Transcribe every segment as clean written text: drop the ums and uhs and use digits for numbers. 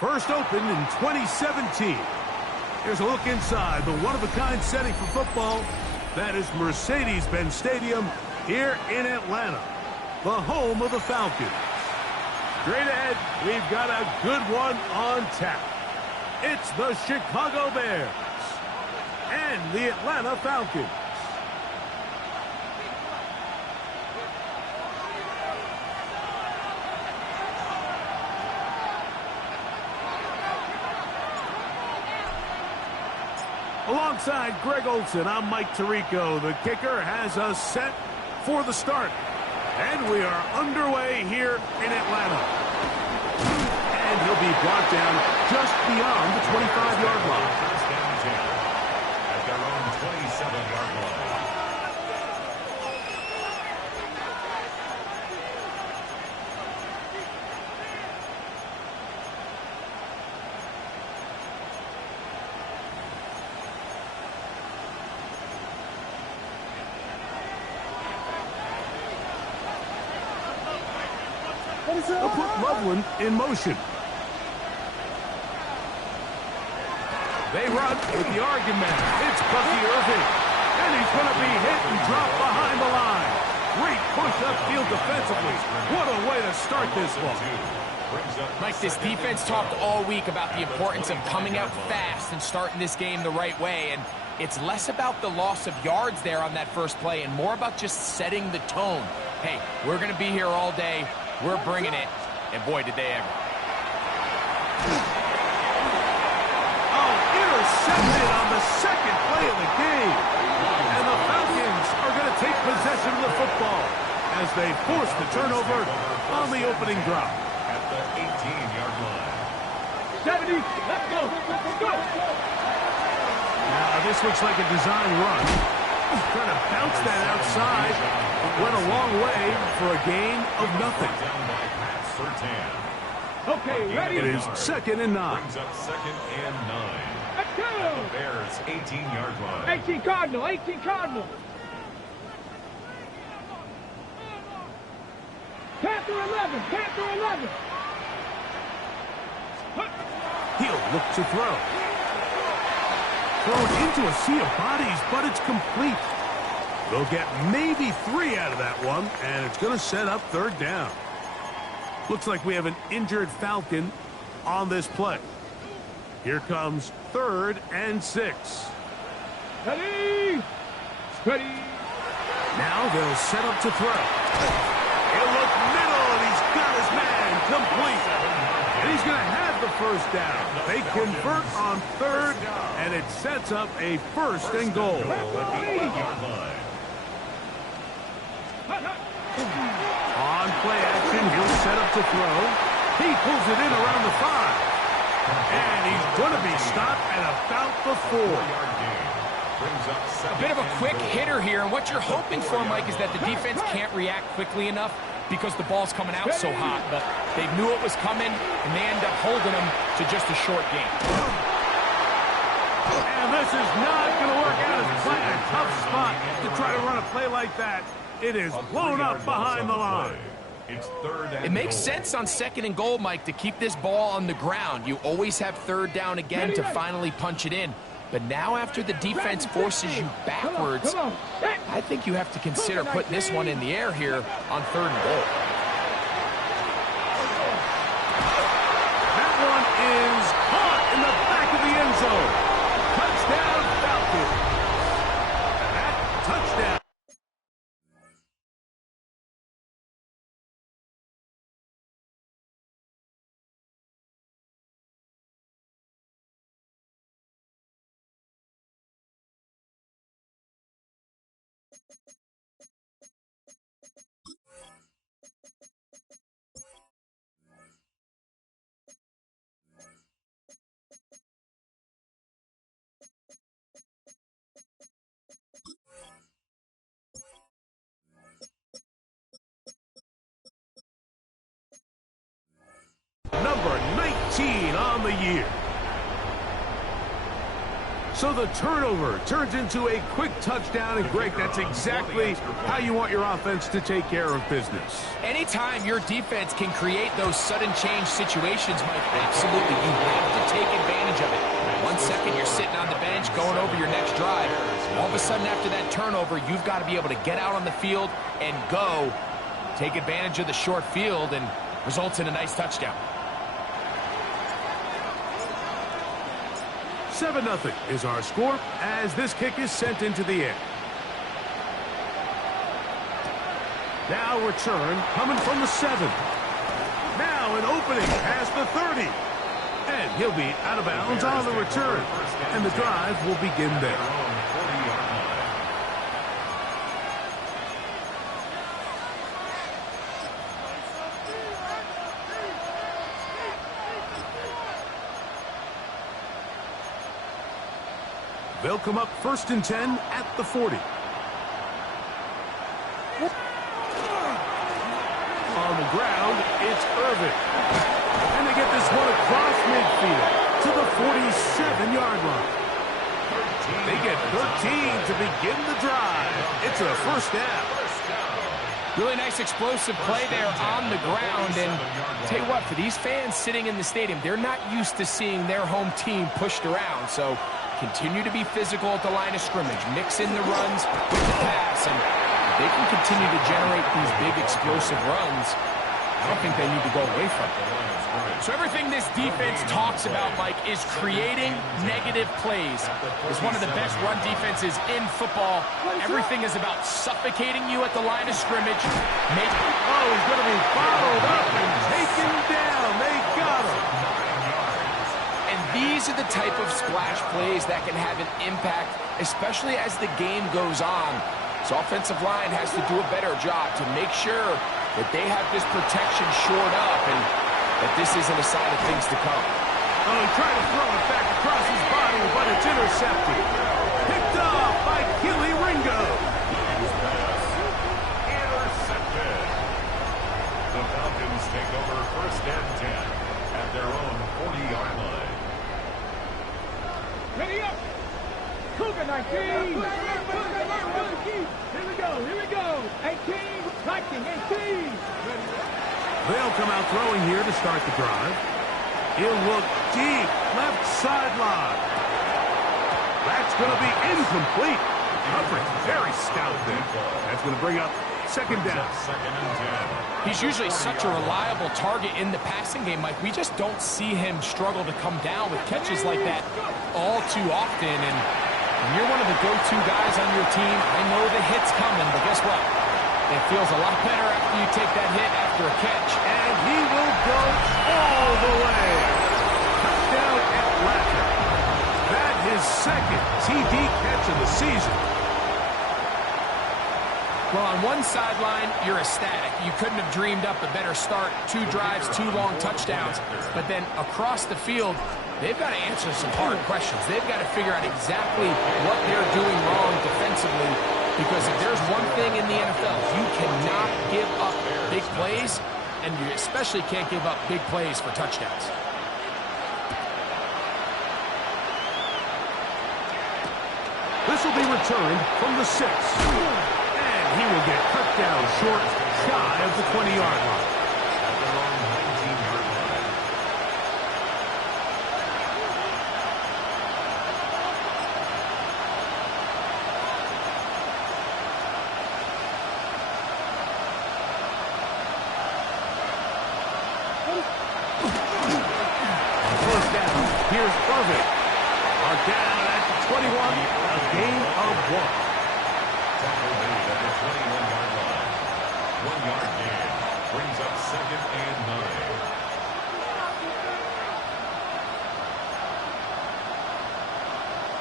First opened in 2017. Here's a look inside the one-of-a-kind setting for football. That is Mercedes-Benz Stadium here in Atlanta, the home of the Falcons. Straight ahead, we've got a good one on tap. It's the Chicago Bears and the Atlanta Falcons. Alongside Greg Olson, I'm Mike Tirico. The kicker has us set for the start. And we are underway here in Atlanta. And he'll be brought down just beyond the 25-yard line. First down 10 at their own 27-yard line. They'll put Loveland in motion. They run with the argument. It's Bucky Irving. And he's going to be hit and dropped behind the line. Great push upfield defensively. What a way to start this ball. Mike, this defense talked all week about the importance of coming out fast and starting this game the right way. And it's less about the loss of yards there on that first play and more about just setting the tone. Hey, we're going to be here all day. We're bringing it, and boy, did they ever. Oh, intercepted on the second play of the game. And the Falcons are going to take possession of the football as they force the turnover on the opening drop. At the 18-yard line. 70, let's go, let's go. Now, this looks like a design run. Trying to bounce that outside. It went a long way for a gain of nothing. Okay, ready? It is 2nd and 9. Brings up 2nd and 9. Let's go! At the Bears' 18-yard line. 18 Cardinal, 18 Cardinal. Panther 11, Panther 11. He'll look to throw. Thrown into a sea of bodies, but it's complete. They'll get maybe 3 out of that one, and it's going to set up 3rd down. Looks like we have an injured Falcon on this play. Here comes 3rd and 6. Ready? Ready. Now they'll set up to throw. He'll look middle, and he's got his man complete. And he's going to have the 1st down. They convert on 3rd, and it sets up a 1st and goal. On play action, he'll set up to throw. He pulls it in around the 5. And he's going to be stopped at about the 4. A bit of a quick hitter here, and what you're hoping for, Mike, is that the defense can't react quickly enough because the ball's coming out so hot. But they knew it was coming, and they end up holding them to just a short game. And this is not going to work out as planned. Tough spot to try to run a play like that. It is blown up behind the line. It's 3rd and It makes sense on 2nd and goal, Mike, to keep this ball on the ground. You always have 3rd down again to finally punch it in. But now after the defense forces you backwards, I think you have to consider putting this one in the air here on 3rd and goal. That one is caught in the back of the end zone. Touchdown, Falcons. That touchdown. Number 19 on the year. So the turnover turns into a quick touchdown, and Greg, that's exactly how you want your offense to take care of business. Anytime your defense can create those sudden change situations, Mike, absolutely, you have to take advantage of it. 1 second, you're sitting on the bench, going over your next drive. All of a sudden, after that turnover, you've got to be able to get out on the field and go, take advantage of the short field, and results in a nice touchdown. 7-0 is our score as this kick is sent into the air. Now return coming from the 7. Now an opening past the 30. And he'll be out of bounds on the return. And the drive will begin there. They'll come up 1st and 10 at the 40. On the ground, it's Irvin. And they get this one across midfield to the 47-yard line. They get 13 to begin the drive. It's a first down. Really nice explosive play there on the ground. And tell you what, for these fans sitting in the stadium, they're not used to seeing their home team pushed around. So continue to be physical at the line of scrimmage. Mix in the runs with the pass. And if they can continue to generate these big explosive runs, I don't think they need to go away from it. So everything this defense talks about, Mike, is creating negative plays. It's one of the best run defenses in football. Everything is about suffocating you at the line of scrimmage. He's going to be followed up and taken down. They got him. And these are the type of splash plays that can have an impact, especially as the game goes on. So offensive line has to do a better job to make sure that they have this protection shored up and that this isn't a sign of things to come. Oh, he tried to throw it back across his body, but it's intercepted. Picked off by Keely Ringo. Intercepted. The Falcons take over 1st and 10 at their own 40-yard line. Ready up. Cougar 19. Here we go. 18. Viking 18. They'll come out throwing here to start the drive. He'll look deep, left sideline. That's going to be incomplete. Coverage very stout there. That's going to bring up 2nd down. 2nd and 10. He's usually such a reliable target in the passing game, Mike. We just don't see him struggle to come down with catches like that all too often. And when you're one of the go-to guys on your team, I know the hit's coming, but guess what? It feels a lot better after you take that hit after a catch. And he will go all the way. Touchdown Atlanta. That his 2nd TD catch of the season. Well, on one sideline, you're ecstatic. You couldn't have dreamed up a better start. 2 drives, 2 long touchdowns. But then across the field, they've got to answer some hard questions. They've got to figure out exactly what they're doing wrong defensively. Because if there's one thing in the NFL, you cannot give up big plays, and you especially can't give up big plays for touchdowns. This will be returned from the 6. And he will get cut down short, shy of the 20-yard line. At their own 19-yard line. First down. Here's Irvin. Are down at the 21. A gain of 1. Tackle made at the 21-yard line. 1-yard gain brings up 2nd and 9.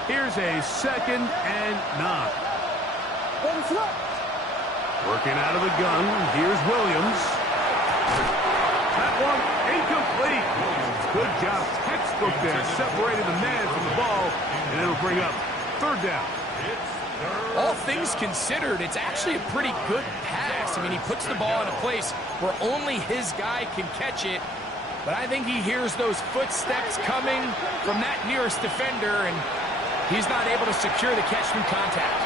Here's a 2nd and 9. Working out of the gun. Here's Williams. That one incomplete. Good job. Textbook there. Separating the man from the ball. And it'll bring up 3rd down. All things considered, it's actually a pretty good pass. I mean, he puts the ball in a place where only his guy can catch it. But I think he hears those footsteps coming from that nearest defender, and He's not able to secure the catch through contact.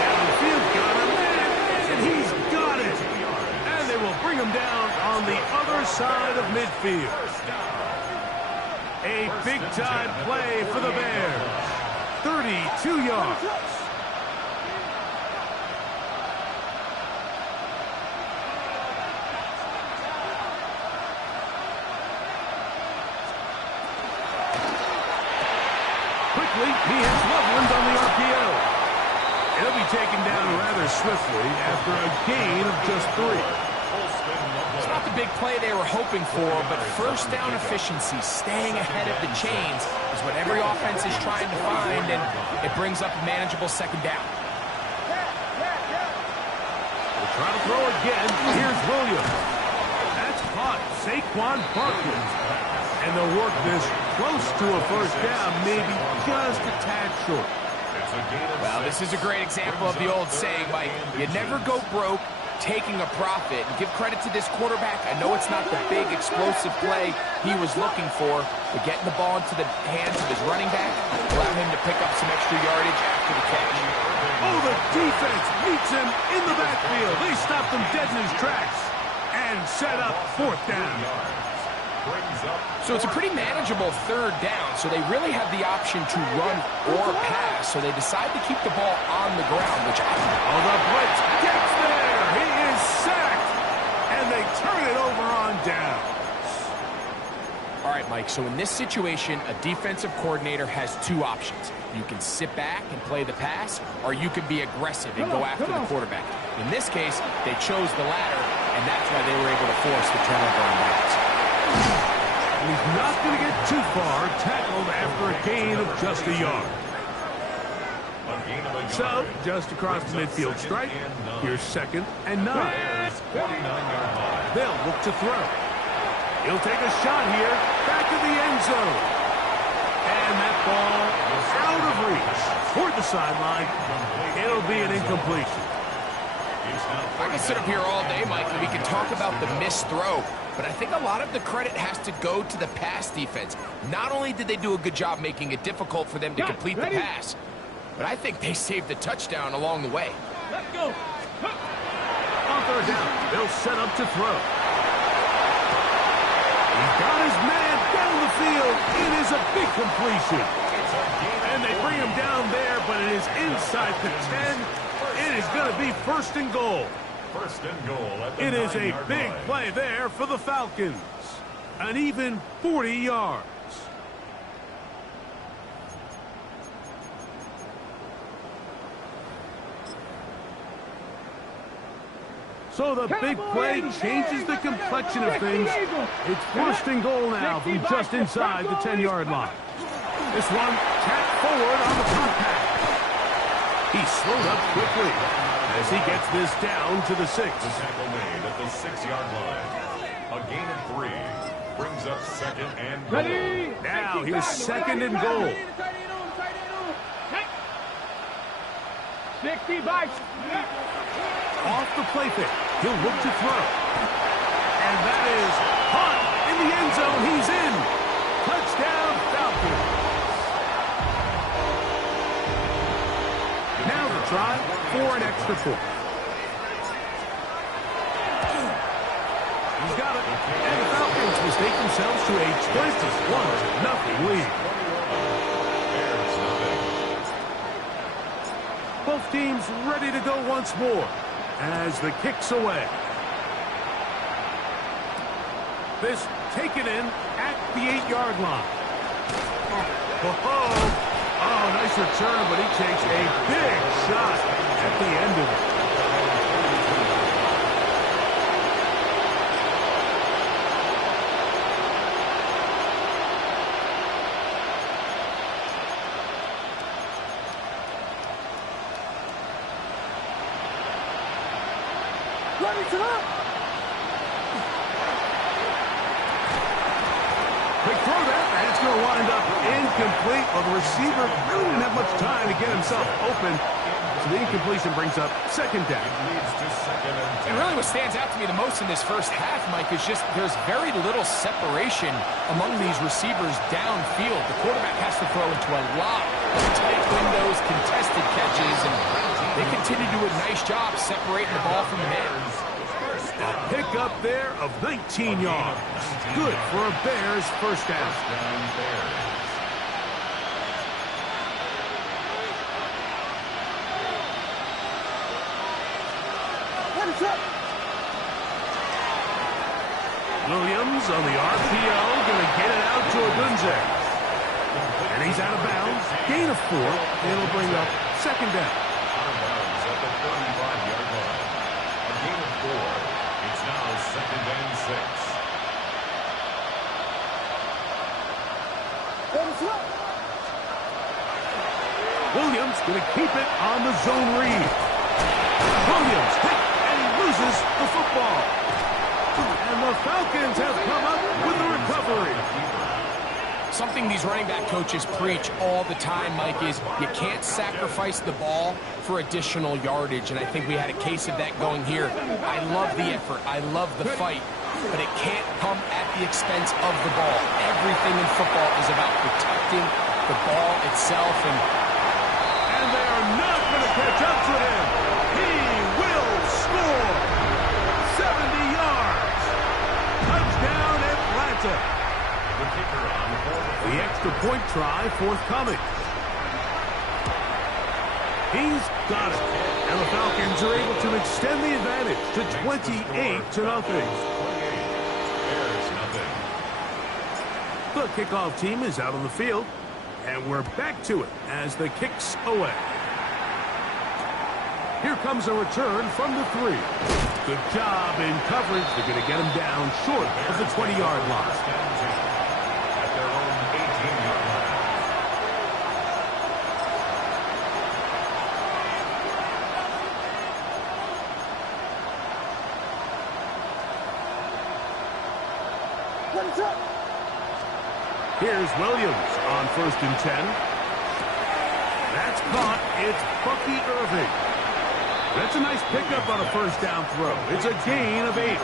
Downfield got him, and he's got it. And they will bring him down on the other side of midfield. A big-time play for the Bears. 32 yards. Quickly, he has Loveland on the RPO. He'll be taken down rather swiftly after a gain of just 3. It's not the big play they were hoping for, but first down efficiency, staying ahead of the chains, is what every offense is trying to find, and it brings up a manageable second down. We'll try to throw again. Here's Williams. That's caught. Saquon Barkley. And they'll work this close to a first down, maybe just a tad short. Well, this is a great example of the old saying, Mike, you never go broke taking a profit. And give credit to this quarterback. I know it's not the big, explosive play he was looking for, but getting the ball into the hands of his running back allowed him to pick up some extra yardage after the catch. Oh, the defense meets him in the backfield. They stopped him dead in his tracks and set up fourth down. So it's a pretty manageable third down, so they really have the option to run or pass, so they decide to keep the ball on the ground, which I... Oh, the blitz gets there! He is sacked! And they turn it over on downs. All right, Mike, so in this situation, a defensive coordinator has two options. You can sit back and play the pass, or you can be aggressive and go after the quarterback. In this case, they chose the latter, and that's why they were able to force the turnover on downs. He's not going to get too far, tackled after a gain of just a yard. So, just across the midfield stripe, here's 2nd and 9. They'll look to throw. He'll take a shot here, back of the end zone. And that ball is out of reach. Toward the sideline, it'll be an incompletion. I can sit up here all day, Mike, and we can talk about the missed throw, but I think a lot of the credit has to go to the pass defense. Not only did they do a good job making it difficult for them to complete the pass, but I think they saved the touchdown along the way. Let's go. On third down, they'll set up to throw. He's got his man down the field. It is a big completion. And they bring him down there, but it is inside the 10. It is going to be 1st and goal. It is a big play there for the Falcons. An even 40 yards. So the big play changes the complexion of things. It's 1st and goal now from just inside the 10-yard line. This one tapped forward on the contact. He slowed up quickly as he gets this down to the 6. The tackle made at the 6-yard line. A gain of 3 brings up 2nd and goal. Now here's 2nd and goal. 65. Off the play fake. He'll look to throw. And that is caught in the end zone. He's in. Touchdown, Falcons. Now the try for an extra point. He's got it. And the Falcons mistake themselves to a 21-0 lead. Both teams ready to go once more as the kick's away. This taken in at the 8-yard line. Oh, nice return, but he takes a big shot at the end of it. Big throw there, and it's going to wind up incomplete. Well, the receiver really didn't have much time to get himself open, So the incompletion brings up second down. Leads to second and 10. And really what stands out to me the most in this first half, Mike, is just there's very little separation among these receivers downfield. The quarterback has to throw into a lot of tight windows, contested catches, and they continue to do a nice job separating the ball from the man. A pick up there of 19 yards. Good for a Bears first down. Down Bears. Williams on the RPO, going to get it out to Odunze. And he's out of bounds. Gain of 4. It'll bring up second down. Out of bounds at the 35-yard line. A gain of 4. It's now second and 6. Williams going to keep it on the zone read. Williams hit, and he loses the football. And the Falcons have come up with the recovery. Something these running back coaches preach all the time, Mike, is you can't sacrifice the ball for additional yardage, and I think we had a case of that going here. I love the effort. I love the fight, but it can't come at the expense of the ball. Everything in football is about protecting the ball itself, and they are not going to catch up to him. He will score. 70 yards. Touchdown, Atlanta. The kicker on The extra point try forthcoming. He's got it. And the Falcons are able to extend the advantage to 28-0. Bears nothing. The kickoff team is out on the field. And we're back to it as the kick's away. Here comes a return from the 3. Good job in coverage. They're going to get him down short of the 20-yard line. At their own 18-yard line. Here's Williams on 1st and 10. That's caught. It's Bucky Irving. That's a nice pickup on a first down throw. It's a gain of 8.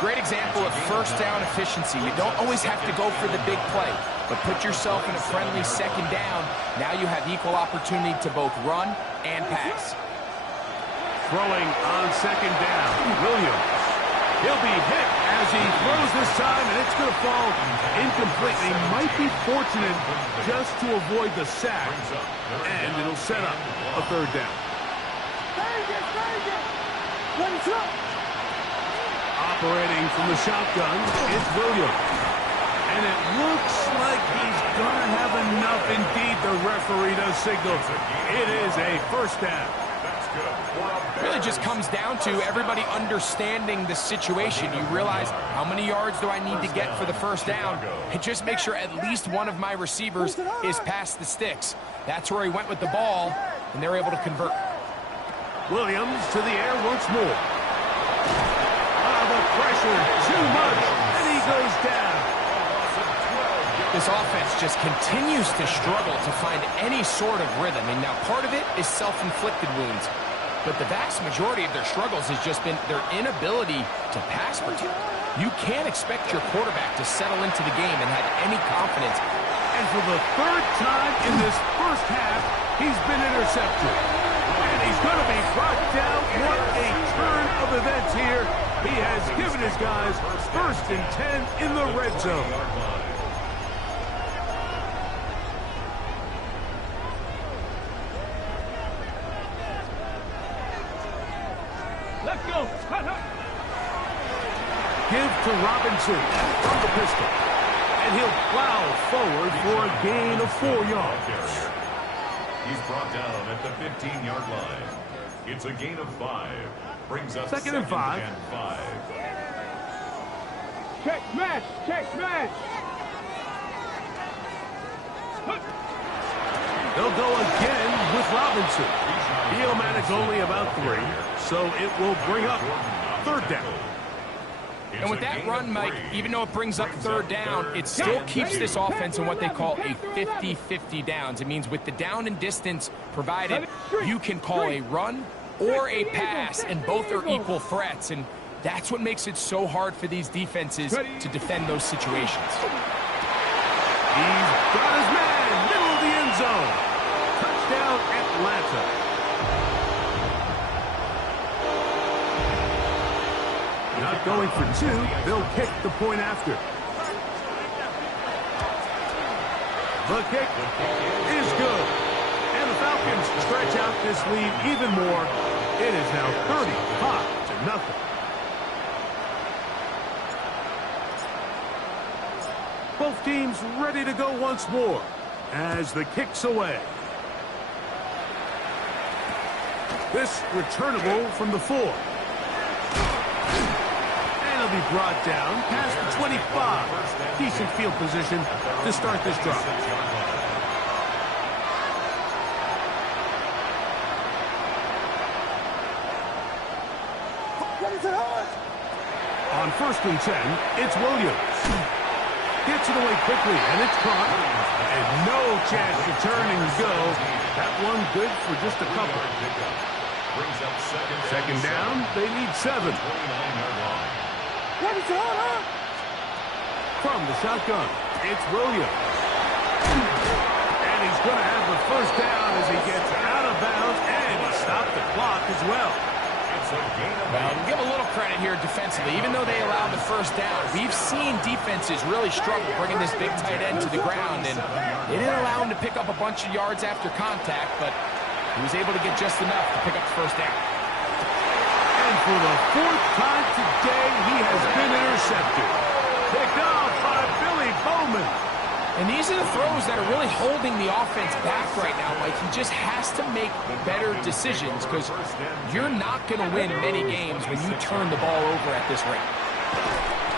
great example of first down efficiency. You don't always have to go for the big play, but put yourself in a friendly second down. Now you have equal opportunity to both run and pass. Throwing on second down, Williams. He'll be hit as he throws this time, and it's going to fall incomplete. He might be fortunate just to avoid the sack, and it'll set up a third down. Operating from the shotgun, it's Williams. And it looks like he's going to have enough. Indeed, the referee does signal. It is a first down. Really just comes down to everybody understanding the situation. You realize, how many yards do I need to get for the first down? And just make sure at least one of my receivers is past the sticks. That's where he went with the ball, and they're able to convert. Williams to the air once more. The pressure, too much, and he goes down. This offense just continues to struggle to find any sort of rhythm. And now part of it is self-inflicted wounds. But the vast majority of their struggles has just been their inability to pass protect. You can't expect your quarterback to settle into the game and have any confidence. And for the third time in this first half, he's been intercepted. And he's going to be brought down. What a turn of events here. He has given his guys 1st and 10 in the red zone. Let's go. Give to Robinson from the pistol. And he'll plow forward for a gain of 4 yards. He's brought down at the 15-yard line. It's a gain of 5. Brings up Second and 5. Check smash. Check smash. They'll go again with Robinson. He'll manage only about 3, so it will bring up third down. And with that run, Mike, even though it brings up third down, it still keeps this offense in what they call a 50-50 downs. It means with the down and distance provided, you can call a run or a pass, and both are equal threats. And that's what makes it so hard for these defenses to defend those situations. He's got his man, middle of the end zone. Touchdown, Atlanta. Not going for two, they'll kick the point after. The kick is good. And the Falcons stretch out this lead even more. It is now 35-0. Both teams ready to go once more as the kick's away. This returnable from the 4. And it'll be brought down past the 25. Decent field position to start this drive. On 1st and 10, it's Williams. Gets it away quickly, and it's caught. And no chance to turn and go. That one good for just a couple. Second down, they need 7. From the shotgun, it's Williams. And he's going to have the first down as he gets out of bounds, and he stopped the clock as well. Well, give a little credit here defensively. Even though they allowed the first down, we've seen defenses really struggle bringing this big tight end to the ground, and they didn't allow him to pick up a bunch of yards after contact, but he was able to get just enough to pick up the first down. And for the 4th time today, he has been intercepted. Picked off by Billy Bowman. And these are the throws that are really holding the offense back right now, Mike. He just has to make better decisions because you're not going to win many games when you turn the ball over at this rate.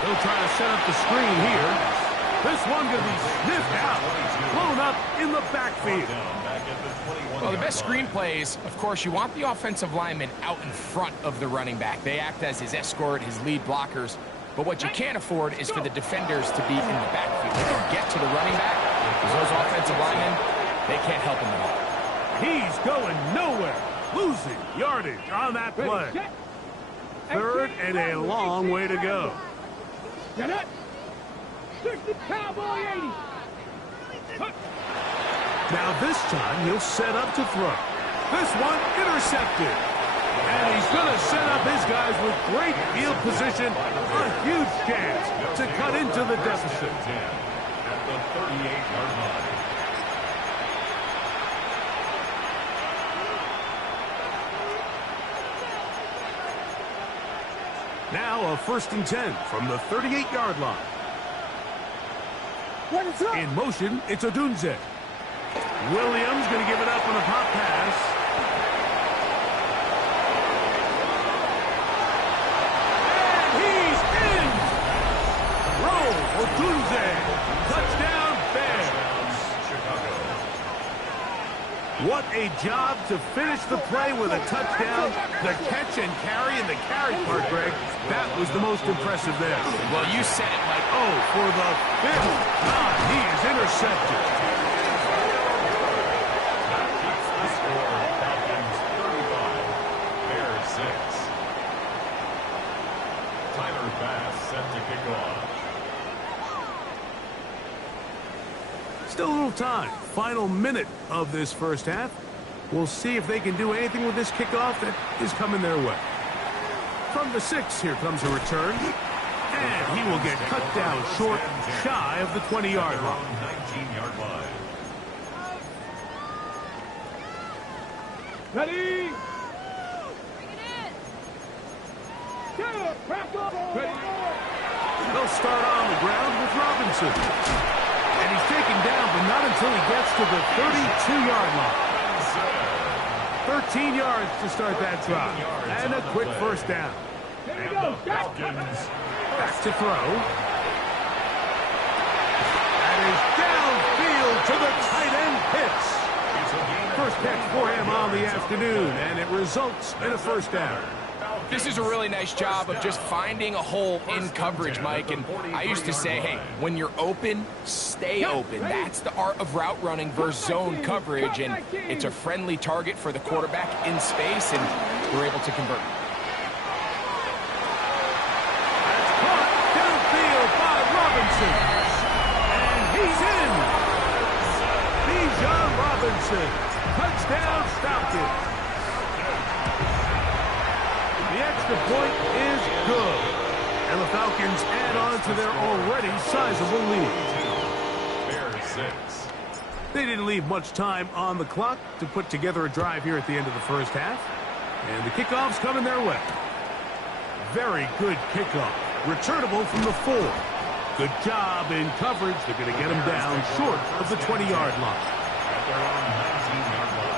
He'll try to set up the screen here. This one going to be sniffed out. Blown up in the backfield. Well, the best screen plays, of course, you want the offensive lineman out in front of the running back. They act as his escort, his lead blockers. But what you can't afford is for the defenders to be in the backfield. They can get to the running back, because those offensive linemen, they can't help him at all. He's going nowhere. Losing yardage on that play. 3rd and a long way to go. Get it. 60 Cowboy 80. Now this time he'll set up to throw. This one intercepted. And he's going to set up his guys with great field position. A huge chance to cut into the deficit. At the 38-yard line. Now a 1st and 10 from the 38-yard line. In motion, it's Odunze. Williams going to give it up on a pop pass. Odunze, touchdown Bears. What a job to finish the play with a touchdown. The catch and carry and the carry part, Greg, that was the most impressive there. Well, you said it, Mike. Oh, for the 5th time, he is intercepted. That keeps the score. Falcons 35, Bears 6. Tyler Bass set to kick off. Still a little time. Final minute of this first half. We'll see if they can do anything with this kickoff that is coming their way. From the 6, here comes a return. And he will get cut down short, shy of the 20-yard line. 19-yard line. Ready. Bring it in. Ready. They'll start on the ground with Robinson. And he's taken down, but not until he gets to the 32-yard line. 13 yards to start that drive. And a quick first down. There you go. Falcons. Back to throw. That is downfield to the tight end Pitts. First catch for him on the afternoon, and it results in a first down. This is a really nice job of just finding a hole in coverage, Mike. And I used to say, hey, when you're open, stay open. That's the art of route running versus zone coverage. And it's a friendly target for the quarterback in space, and we're able to convert. That's caught downfield by Robinson. And he's in. Bijan Robinson. Touchdown, Falcons. The extra point is good. And the Falcons add on to their already sizable lead. Bears 6. They didn't leave much time on the clock to put together a drive here at the end of the first half. And the kickoff's coming their way. Very good kickoff. Returnable from the 4. Good job in coverage. They're going to get him down short of the 20-yard line. At their own 19-yard line.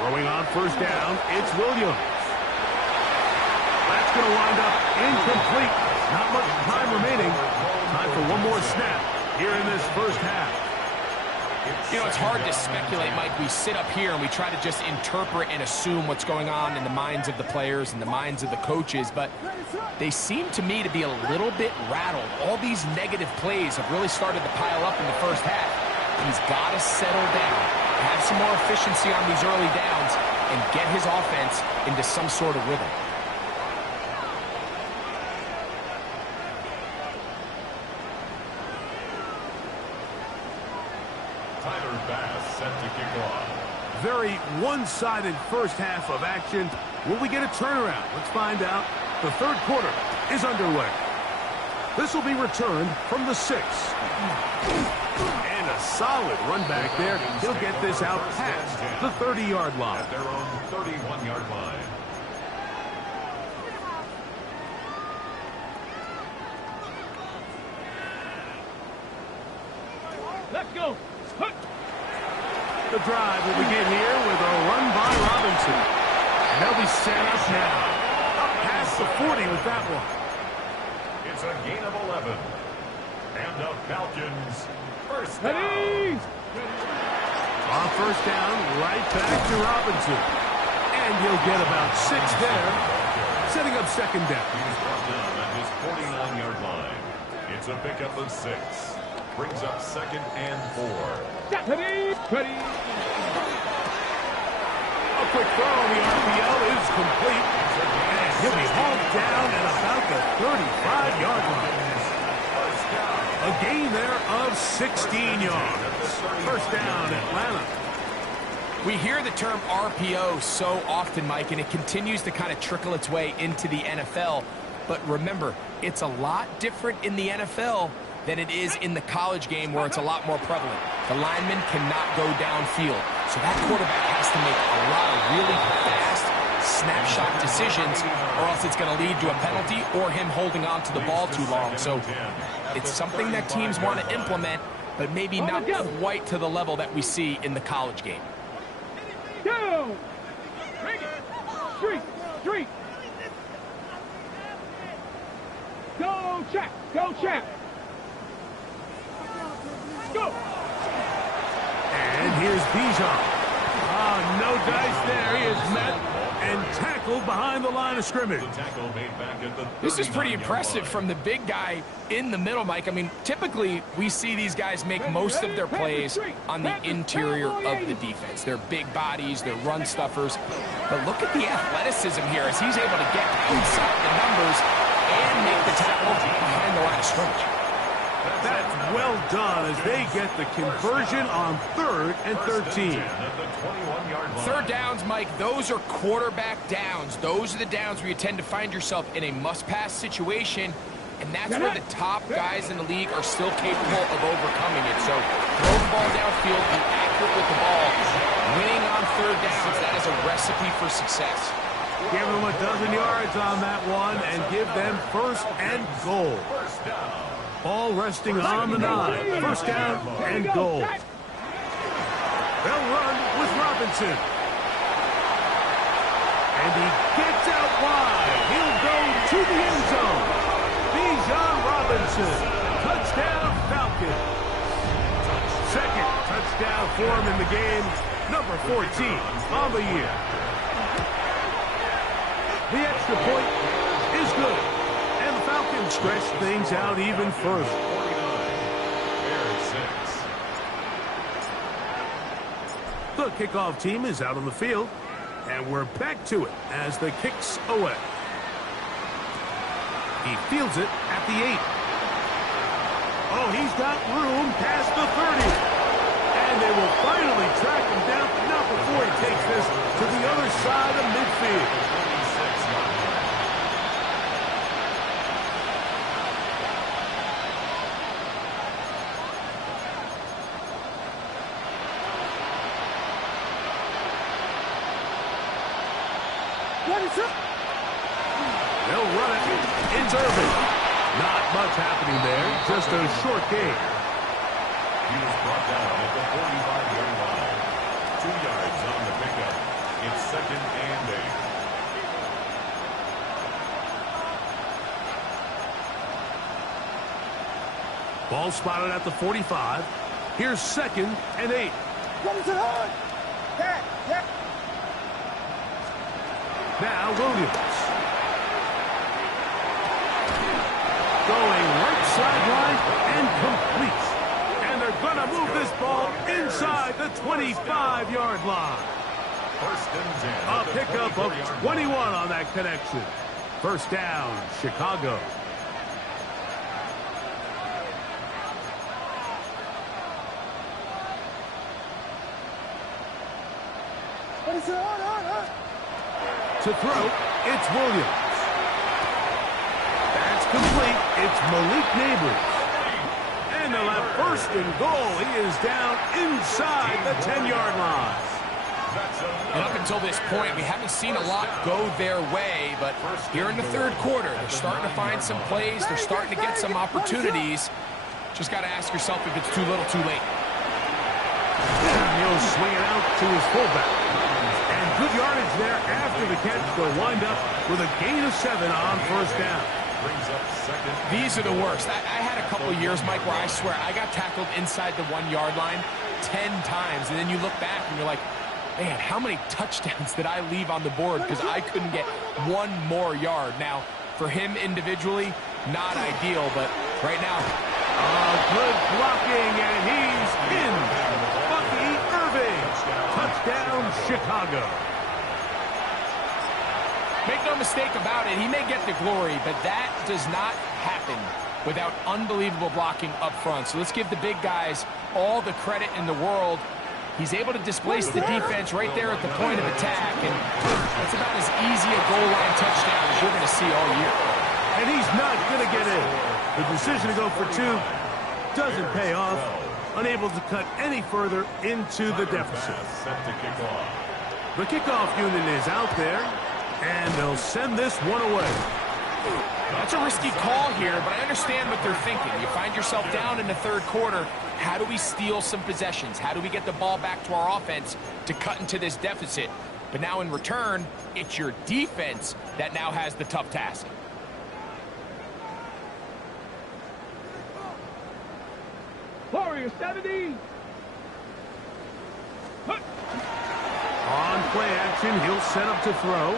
Throwing on first down, it's Williams. That's going to wind up incomplete. Not much time remaining. Time for one more snap here in this first half. You know, it's hard to speculate, Mike. We sit up here and we try to just interpret and assume what's going on in the minds of the players and the minds of the coaches, but they seem to me to be a little bit rattled. All these negative plays have really started to pile up in the first half. He's got to settle down, have some more efficiency on these early downs, and get his offense into some sort of rhythm. Set to kick off. Very one-sided first half of action. Will we get a turnaround? Let's find out. The third quarter is underway. This will be returned from the 6. And a solid run back there. He'll get this out past the 30-yard line. At their own 31-yard line. Let's go. The drive will begin here with a run by Robinson. And they'll be set up now. Up past the 40 with that one. It's a gain of 11. And the Falcons first down. Ready? On first down, right back to Robinson. And he'll get about 6 there. Setting up second down. He's brought down at his 49-yard line. It's a pickup of 6. Brings up second and 4. Ready? Ready? A quick throw on the RPO is complete. And he'll be hauled down at about the 35-yard line. A gain there of 16 yards. First down, Atlanta. We hear the term RPO so often, Mike, and it continues to kind of trickle its way into the NFL. But remember, it's a lot different in the NFL than it is in the college game where it's a lot more prevalent. The lineman cannot go downfield. So that quarterback has to make a lot of really fast snapshot decisions, or else it's going to lead to a penalty or him holding on to the ball too long. So it's something that teams want to implement, but maybe not quite to the level that we see in the college game. Go! Street! Street! Go check! Go check! Go! And here's Bijan. No dice there. He is met and tackled behind the line of scrimmage. This is pretty impressive from the big guy in the middle, Mike. I mean, typically we see these guys make most of their plays on the interior of the defense. They're big bodies, they're run stuffers. But look at the athleticism here as he's able to get inside the numbers and make the tackle behind the line of scrimmage. That's well done as they get the conversion on 3rd and 13. Third downs, Mike, those are quarterback downs. Those are the downs where you tend to find yourself in a must-pass situation, and that's where the top guys in the league are still capable of overcoming it. So throw the ball downfield, be accurate with the ball. Winning on third downs, that is a recipe for success. Give them a dozen yards on that one and give them 1st and goal. Ball resting on the 9. 1st down and goal. They'll run with Robinson. And he gets out wide. He'll go to the end zone. Bijan Robinson. Touchdown, Falcons. Second touchdown for him in the game. Number 14 on the year. The extra point is good. And the Falcons stretch things out even further. The kickoff team is out on the field. And we're back to it as the kick's away. He fields it at the 8. Oh, he's got room past the 30. And they will finally track him down, but not before he takes this to the other side of midfield. They'll run it. It's Irving. Not much happening there. Just a short game. He was brought down at the 45-yard line. 2 yards on the pickup. It's 2nd and 8. Ball spotted at the 45. Here's 2nd and 8. Now Williams. Going right sideline and completes. And they're going to move this ball inside the 25-yard line. 1st and 10. A pickup of 21 on that connection. First down, Chicago. To throw, it's Williams. That's complete. It's Malik Neighbors. And they'll have 1st and goal. He is down inside the 10-yard line. And up until this point, we haven't seen a lot go their way, but here in the 3rd quarter, they're starting to find some plays. They're starting to get some opportunities. Just got to ask yourself if it's too little, too late. And he'll swing it out to his fullback. And good yardage there after the catch. They'll wind up with a gain of 7 on 1st down. These are the worst. I had a couple of years, Mike, where I swear I got tackled inside the 1-yard line 10 times. And then you look back and you're like, man, how many touchdowns did I leave on the board because I couldn't get 1 more yard? Now, for him individually, not ideal, but right now. Good blocking, and he's in. Bucky Irving. Touchdown, Chicago. Make no mistake about it, he may get the glory, but that does not happen without unbelievable blocking up front. So let's give the big guys all the credit in the world. He's able to displace the defense right there at the point of attack, and that's about as easy a goal line touchdown as you're going to see all year. And he's not going to get in. The decision to go for 2 doesn't pay off. Unable to cut any further into the deficit. The kickoff unit is out there, and they'll send this one away. That's a risky call here, but I understand what they're thinking. You find yourself down in the 3rd quarter. How do we steal some possessions? How do we get the ball back to our offense to cut into this deficit? But now in return, it's your defense that now has the tough task. Warrior 70. On play action, he'll set up to throw.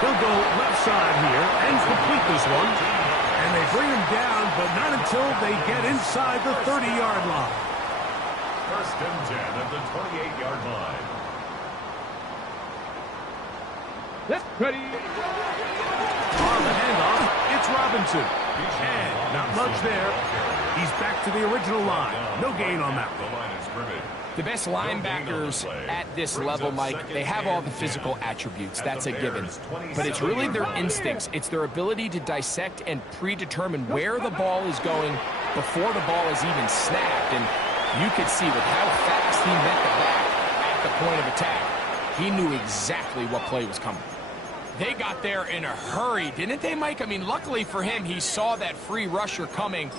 He'll go left side here and complete this one. And they bring him down, but not until they get inside the 30-yard line. 1st and 10 at the 28-yard line. Let's ready. On the handoff, it's Robinson. And not much there. He's back to the original line. No gain on that. The line is scrimmage. The best linebackers at this level, Mike, they have all the physical attributes. That's a given. But it's really their instincts. It's their ability to dissect and predetermine where the ball is going before the ball is even snapped. And you could see with how fast he met the back at the point of attack, he knew exactly what play was coming. They got there in a hurry, didn't they, Mike? I mean, luckily for him, he saw that free rusher coming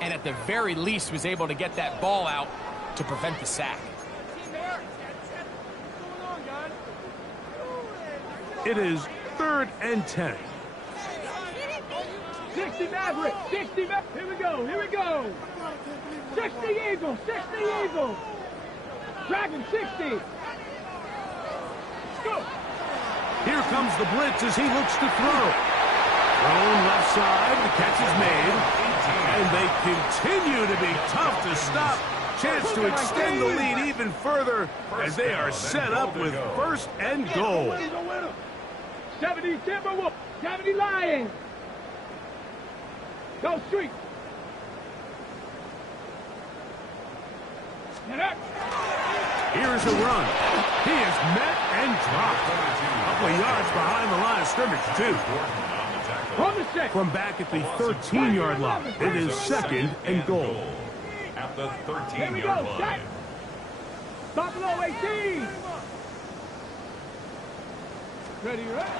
and at the very least was able to get that ball out to prevent the sack. It is 3rd and 10. 60 Maverick, 60 Maverick. Here we go, here we go. 60 Eagles, 60 Eagles. Dragon 60. Let's go. Here comes the blitz as he looks to throw. Thrown left side, the catch is made. And they continue to be tough to stop. Chance to extend the lead even further as they are set up with 1st and goal. 70 Timberwolves, 70 Lions. Go street. Here's a run. He is met and dropped. A couple of yards behind the line of scrimmage, too. From back at the 13-yard line, it is 2nd and goal. At the 13-yard line. Buffalo 18. Ready, right?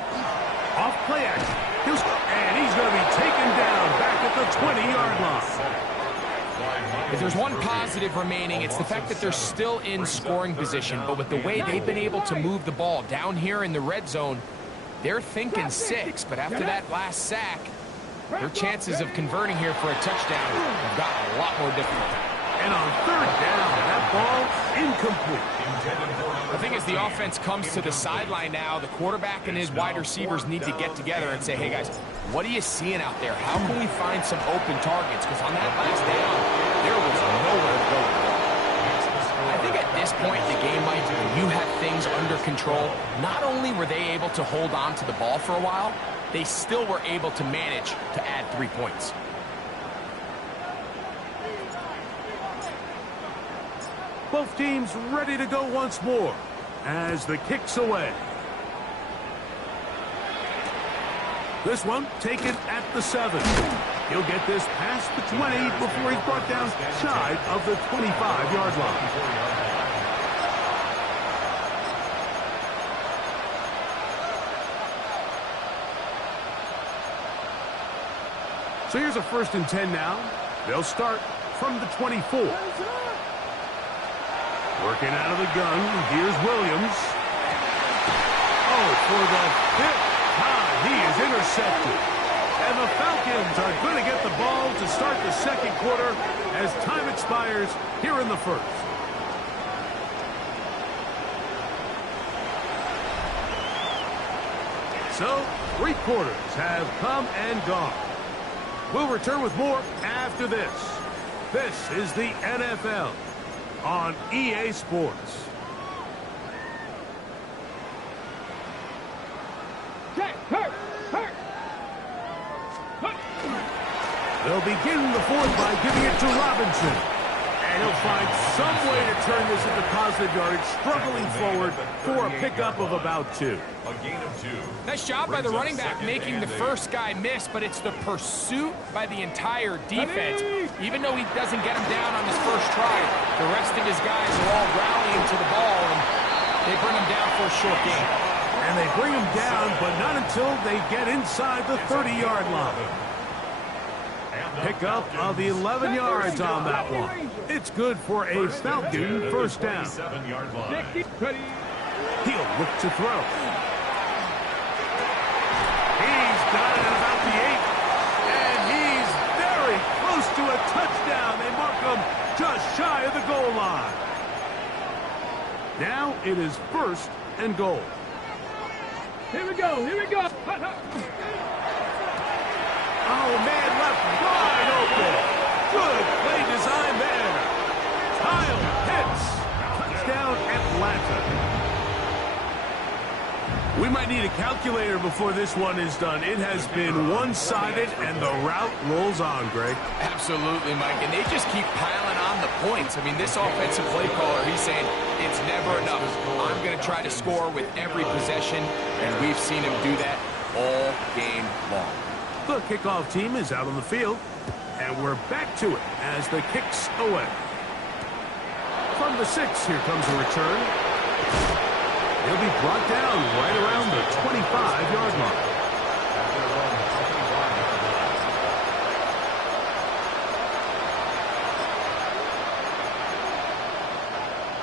Off play action. And he's going to be taken down back at the 20-yard line. If there's one positive remaining, it's the fact that they're still in scoring position. But with the way they've been able to move the ball down here in the red zone, they're thinking 6. But after that last sack, their chances of converting here for a touchdown have gotten a lot more difficult. And on 3rd down, that ball incomplete. The thing is, the offense comes to the sideline now. The quarterback and his wide receivers need to get together and say, hey, guys, what are you seeing out there? How can we find some open targets? Because on that last down, there was nowhere to go. I think at this point, the game might be when you have things under control. Not only were they able to hold on to the ball for a while, they still were able to manage to add 3 points. Both teams ready to go once more as the kick's away. This one taken at the 7. He'll get this past the 20 before he's brought down shy of the 25-yard line. So here's a 1st and 10 now. They'll start from the 24. Working out of the gun, here's Williams. Oh, for the 5th time, he is intercepted. And the Falcons are going to get the ball to start the 2nd quarter as time expires here in the 1st. So, 3 quarters have come and gone. We'll return with more after this. This is the NFL on EA Sports. They'll begin the 4th by giving it to Robinson. And he'll find some way to turn this into positive yardage, struggling forward for a pickup of about 2. A gain of 2. Nice job by the running back making the first guy miss, but it's the pursuit by the entire defense. Even though he doesn't get him down on his first try, the rest of his guys are all rallying to the ball, and they bring him down for a short gain. And they bring him down, but not until they get inside the 30-yard line. Pickup of 11 yards on that one. It's good for a Falcon 1st down. He'll look to throw. He's got it at about the 8. And he's very close to a touchdown. They mark him just shy of the goal line. Now it is 1st and goal. Here we go, here we go. Oh, man, left wide open. Good play design there. Kyle Pitts. Touchdown, Atlanta. We might need a calculator before this one is done. It has been one-sided, and the route rolls on, Greg. Absolutely, Mike, and they just keep piling on the points. I mean, this offensive play caller, he's saying it's never enough. I'm going to try to score with every possession, and we've seen him do that all game long. The kickoff team is out on the field, and we're back to it as the kick's away. From the 6, here comes a return. He'll be brought down right around the 25-yard line.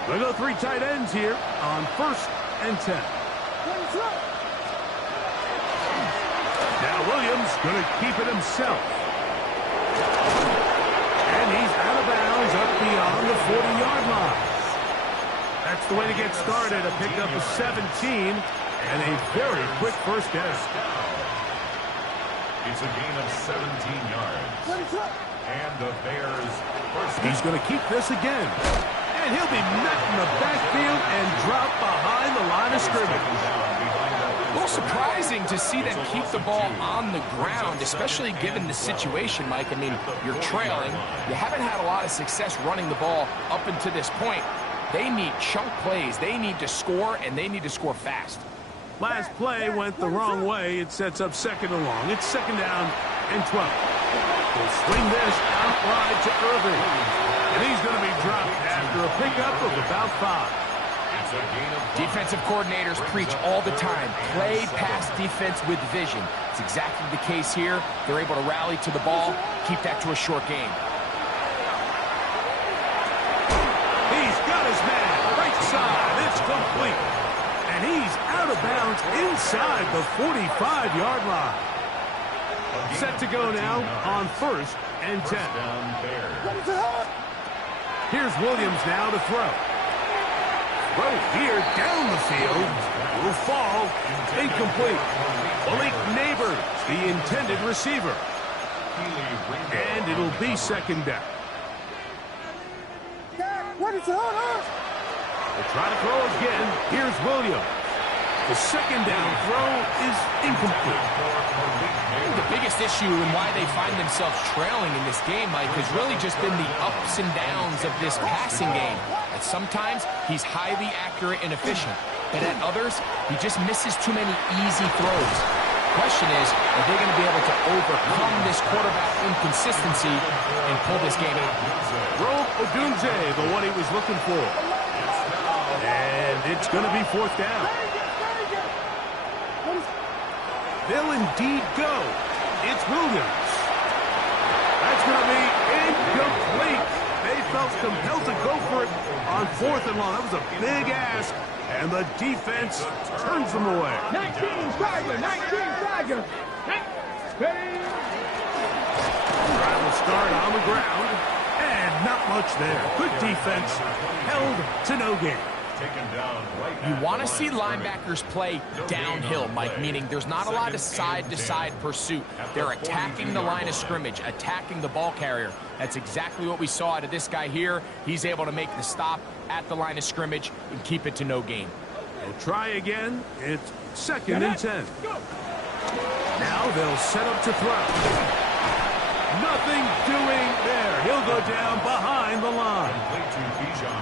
They'll go 3 tight ends here on 1st and 10. Now Williams going to keep it himself. And he's out of bounds up beyond the 40-yard line. That's the way to get started. A pickup of 17 and a very quick first down. It's a gain of 17 yards. And the Bears first. He's going to keep this again. And he'll be met in the backfield and dropped behind the line of scrimmage. A little surprising to see them keep the ball on the ground, especially given the situation, Mike. I mean, you're trailing. You haven't had a lot of success running the ball up until this point. They need chunk plays. They need to score, and they need to score fast. Last play went the wrong way. It sets up second and long. It's second down and 12. They'll swing this out wide to Irving. And he's going to be dropped after a pickup of about 5. Defensive coordinators preach all the time, play pass defense with vision. It's exactly the case here. They're able to rally to the ball, keep that to a short game. He's got his man, right side, it's complete. And he's out of bounds inside the 45-yard line. Set to go now on 1st and 10. Here's Williams now to throw. Throw here down the field. Will fall. Incomplete. Malik Neighbors, the intended receiver. And it'll be second down. They'll try to throw again. Here's Williams. The second down throw is incomplete. The biggest issue and why they find themselves trailing in this game, Mike, has really just been the ups and downs of this passing game. At sometimes, he's highly accurate and efficient, but at others, he just misses too many easy throws. The question is, are they going to be able to overcome this quarterback inconsistency and pull this game out? Rome Odunze, the one he was looking for. And it's going to be 4th down. They'll indeed go. It's Williams. That's going to be incomplete. They felt compelled to go for it on 4th and long. That was a big ask, and the defense turns them away. 19 Tiger, 19 Tiger. Drive will start on the ground, and not much there. Good defense, held to no gain. You want to see linebackers play downhill, Mike, meaning there's not a lot of side-to-side pursuit. They're attacking the line of scrimmage, attacking the ball carrier. That's exactly what we saw out of this guy here. He's able to make the stop at the line of scrimmage and keep it to no gain. They'll try again. It's 2nd and 10. Now they'll set up to throw. Nothing doing there. He'll go down behind the line.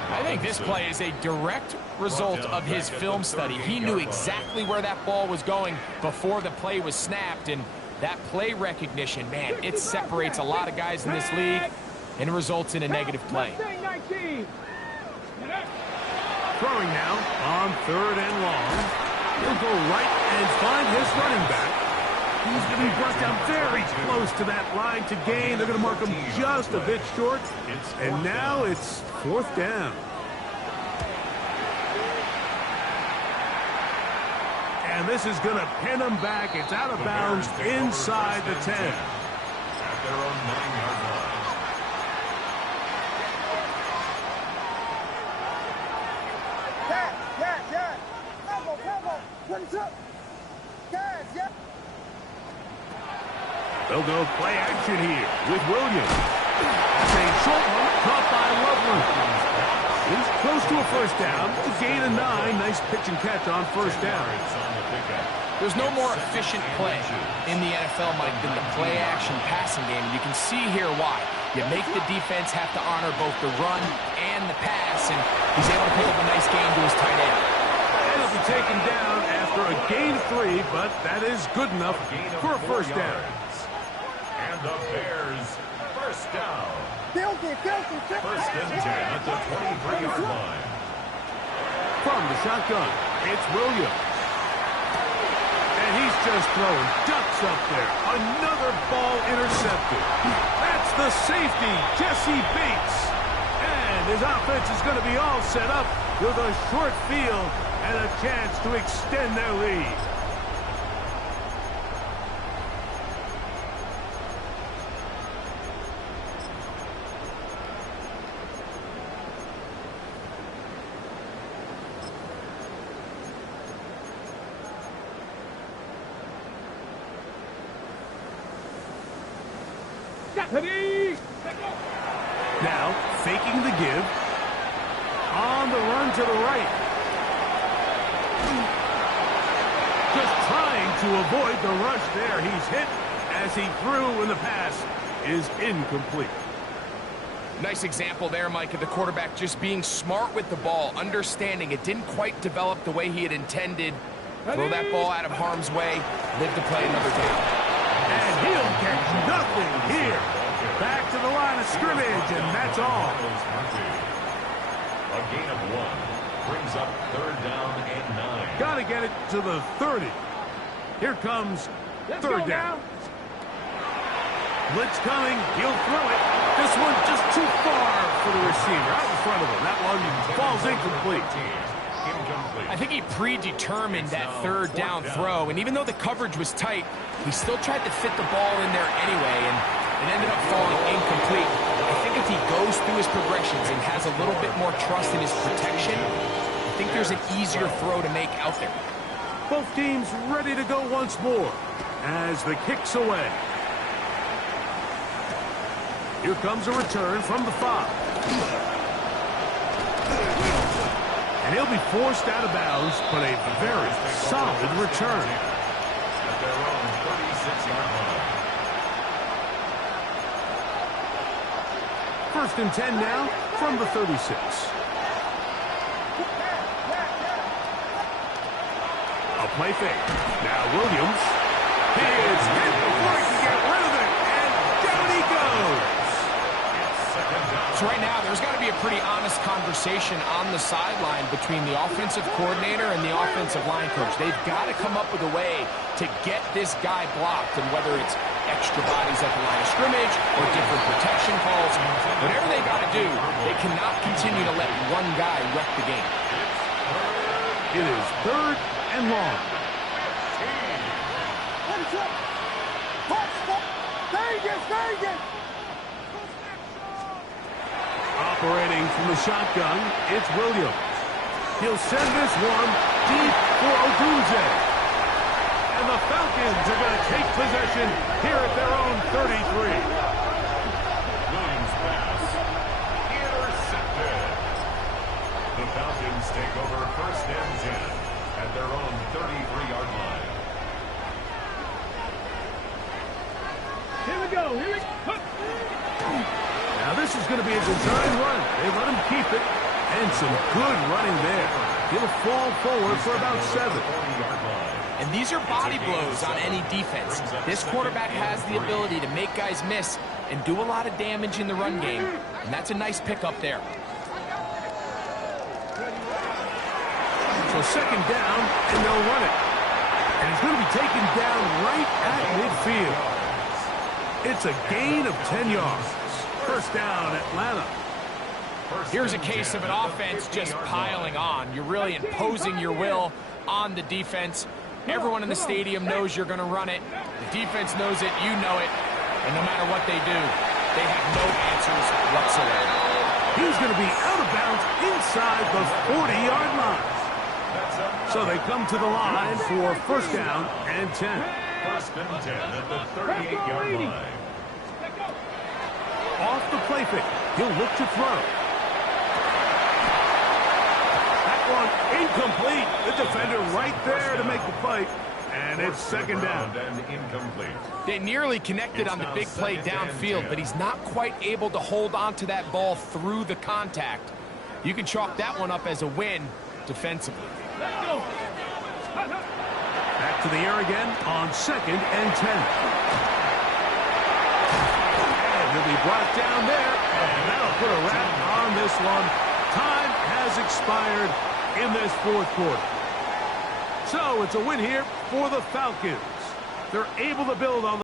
I think this play is a direct result of his film study. He knew exactly where that ball was going before the play was snapped, and that play recognition, man, it separates a lot of guys in this league and results in a negative play. Throwing now on 3rd and long. He'll go right and find his running back. He's going to be brought down very close to that line to gain. They're going to mark him just a bit short. And now it's 4th down. And this is going to pin him back. It's out of bounds inside the 10. At their own 9-yard line. They'll go play action here with Williams. That's a short one caught by Loveland. He's close to a first down. A gain of 9. Nice pitch and catch on 1st down. There's no more efficient play in the NFL, Mike, than the play-action passing game. And you can see here why. You make the defense have to honor both the run and the pass, and he's able to pick up a nice gain to his tight end. And he'll be taken down after a gain of 3, but that is good enough for a first down. And the Bears first down. Filthy. 1st and 10 at the 23-yard line. From the shotgun, it's Williams. And he's just throwing ducks up there. Another ball intercepted. That's the safety, Jesse Bates. And his offense is going to be all set up with a short field and a chance to extend their lead. Ready? Now, faking the give. On the run to the right. Just trying to avoid the rush there. He's hit as he threw, and the pass is incomplete. Nice example there, Mike, of the quarterback just being smart with the ball, understanding it didn't quite develop the way he had intended. Throw that ball out of harm's way, live to play another down. And he'll get nothing here. Back to the line of scrimmage, and that's all. A gain of 1 brings up 3rd down and 9. Got to get it to the 30. Here comes 3rd down. Blitz coming. He'll throw it. This one just too far for the receiver. Out in front of him. That one falls incomplete. I think he predetermined that 3rd down throw, and even though the coverage was tight, he still tried to fit the ball in there anyway, and it ended up falling incomplete. I think if he goes through his progressions and has a little bit more trust in his protection, I think there's an easier throw to make out there. Both teams ready to go once more as the kick's away. Here comes a return from the 5. And he'll be forced out of bounds, but a very solid return. At their own 36-yard line. 1st and 10 now from the 36. A play fake. Now Williams. He is hit before he can get rid of it, and down he goes. So right now, there's got to be a pretty honest conversation on the sideline between the offensive coordinator and the offensive line coach. They've got to come up with a way to get this guy blocked, and whether it's extra bodies at the line of scrimmage or different protection calls, whatever they got to do, they cannot continue to let one guy wreck the game. It is 3rd and long. Operating from the shotgun, it's Williams. He'll send this one deep for Odunze. And the Falcons are going to take possession here at their own 33. Williams' pass intercepted. The Falcons take over 1st and 10 at their own 33-yard line. Here we go. Here we go. Now this is going to be a design run. They let him keep it. And some good running there. He'll fall forward for about 7. And these are body blows on any defense. This quarterback has the ability to make guys miss and do a lot of damage in the run game. And that's a nice pickup there. So 2nd down, and they'll run it. And he's going to be taken down right at midfield. It's a gain of 10 yards. 1st down, Atlanta. Here's a case of an offense just piling on. You're really imposing your will on the defense. Everyone in the stadium knows you're going to run it. The defense knows it, you know it. And no matter what they do, they have no answers whatsoever. He's going to be out of bounds inside the 40-yard line. So they come to the line for 1st down and 10. 1st and 10 at the 38-yard line. Off the play fake. He'll look to throw. That one incomplete. The defender right there to make the play. And it's 2nd down. And incomplete. They nearly connected on the big play downfield, but he's not quite able to hold on to that ball through the contact. You can chalk that one up as a win defensively. Let's go. Back to the air again on 2nd and 10. He'll be brought down there, and that'll put a wrap on this one. Time has expired in this 4th quarter. So it's a win here for the Falcons. They're able to build on